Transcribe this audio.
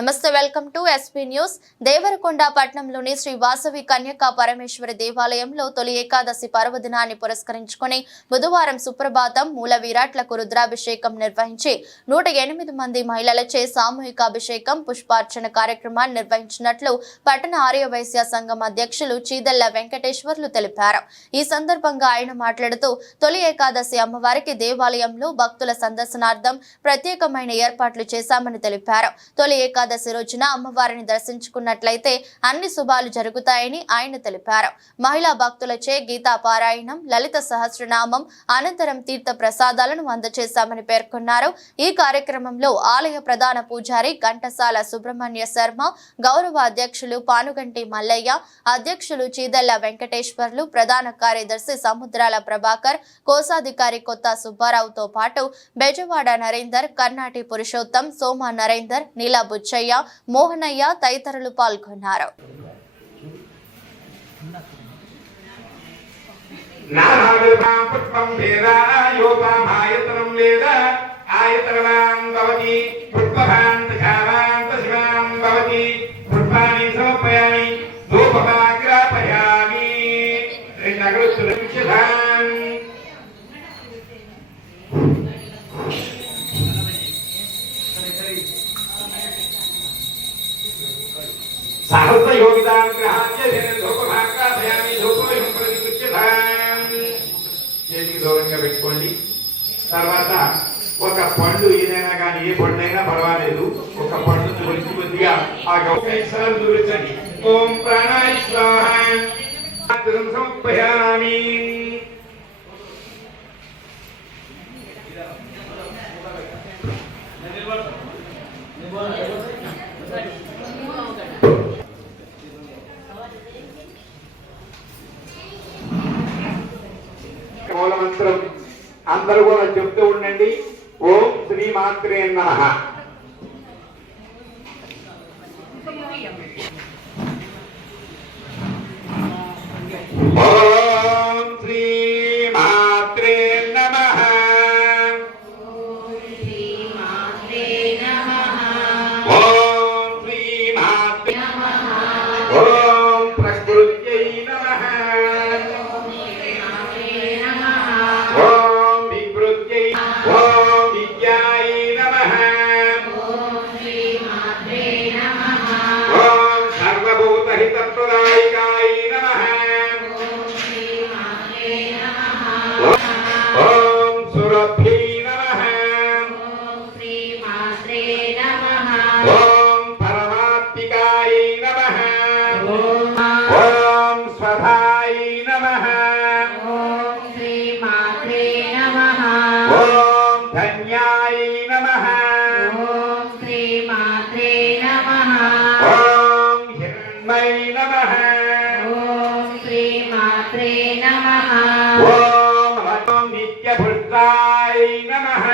నమస్తే, welcome to SP news. Devarakonda పట్టణంలోని శ్రీ వాసవి కన్యకా పరమేశ్వరి దేవాలయంలో తొలి ఏకాదశి పర్వదినాన్ని పురస్కరించుకుని బుధవారం సుప్రభాతం మూల విరాట్లకు రుద్రాభిషేకం నిర్వహించి 108 మంది మహిళలచే సామూహిక అభిషేకం పుష్పార్చన కార్యక్రమాన్ని నిర్వహించినట్లు పట్టణ ఆర్యవైశ్య సంఘం అధ్యక్షులు చీదెళ్ల వెంకటేశ్వర్లు తెలిపారు. ఈ సందర్భంగా ఆయన మాట్లాడుతూ తొలి ఏకాదశి అమ్మవారికి దేవాలయంలో భక్తుల సందర్శనార్థం ప్రత్యేకమైన ఏర్పాట్లు చేశామని తెలిపారు. తొలి ఏకాదశి రోజున అమ్మవారిని దర్శించుకున్నట్లయితే అన్ని శుభాలు జరుగుతాయని ఆయన తెలిపారు. మహిళా భక్తులచే గీతా పారాయణం, లలిత సహస్రనామం అనంతరం తీర్థ ప్రసాదాలను అందజేశామని పేర్కొన్నారు. ఈ కార్యక్రమంలో ఆలయ ప్రధాన పూజారి ఘంటసాల సుబ్రహ్మణ్య శర్మ, గౌరవ అధ్యక్షులు పానుగంటి మల్లయ్య, అధ్యక్షులు చీదెళ్ల వెంకటేశ్వర్లు, ప్రధాన కార్యదర్శి సముద్రాల ప్రభాకర్, కోశాధికారి కొత్త సుబ్బారావుతో పాటు బెజవాడ నరేందర్, కర్ణాటి పురుషోత్తం, సోమ నరేందర్, నీలా బుచ్చయ్య, మోహనయ్య తదితరులు పాల్గొన్నారు. सहस्र योगिदानुग्रहाच्य धूपभाग्राभयामि धूपोऽयं प्रतिगृह्यताम् చేతికి దూరంగా పెట్టుకోండి. తర్వాత ఒక పండు ఏదైనా కానీ ఏ పండు అయినా పర్వాలేదు, ఒక పండును ఒలిచి కొద్దిగా ఆ గౌరవం దూరించండి. ఓం ప్రాణాయ స్వాహా సమర్పయామి. మూల మంత్రం అందరూ కూడా చెప్తూ ఉండండి. ఓం శ్రీ మాత్రే నమః. ఓం శ్రీ మాత్రే నమః. ఓం శ్రీ మాత్రే నమః. ఓం శ్రీ మాత్రే నమః. ఓం ప్రకృత్యై నమః. ఓం వికృత్యై ఓం విద్యాయ నమః. ఓం శ్రీ మాత్రే నమః. ఓం సర్వభూతహితప్రదాయకాయ నమః. ఓం శ్రీ మాత్రే నమః. ఓం సురభ్యై నమః. ఓం శ్రీ మాత్రే నమః. ఓం పరమాత్మికాయ నమః. ఓం స్వధాయ నమః. ఓం శ్రీ మాత్రే నమః. ఓం ధన్యాయ నమః. ఓం శ్రీ మాత్రే నమః. ఓం హిరణ్మయ నమః. ఓం శ్రీ మాత్రే నమః. ఓం నిత్యభుజాయ నమః.